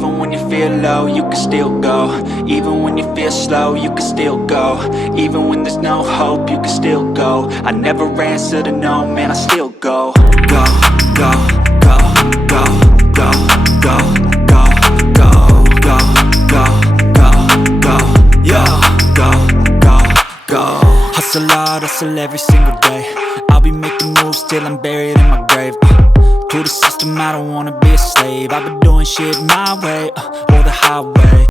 Even when you feel low, you can still go. Even when you feel slow, you can still go. Even when there's no hope, you can still go. I never answer to no, man, I still go. Go, go, go, go, go, go, go, go, go, go, go, go, yo, go, go, go. Hustle hard, hustle every single day. I'll be making moves till I'm buried in my grave. To the system, I don't wanna be a slave. I've been doing shit my way, or the highway.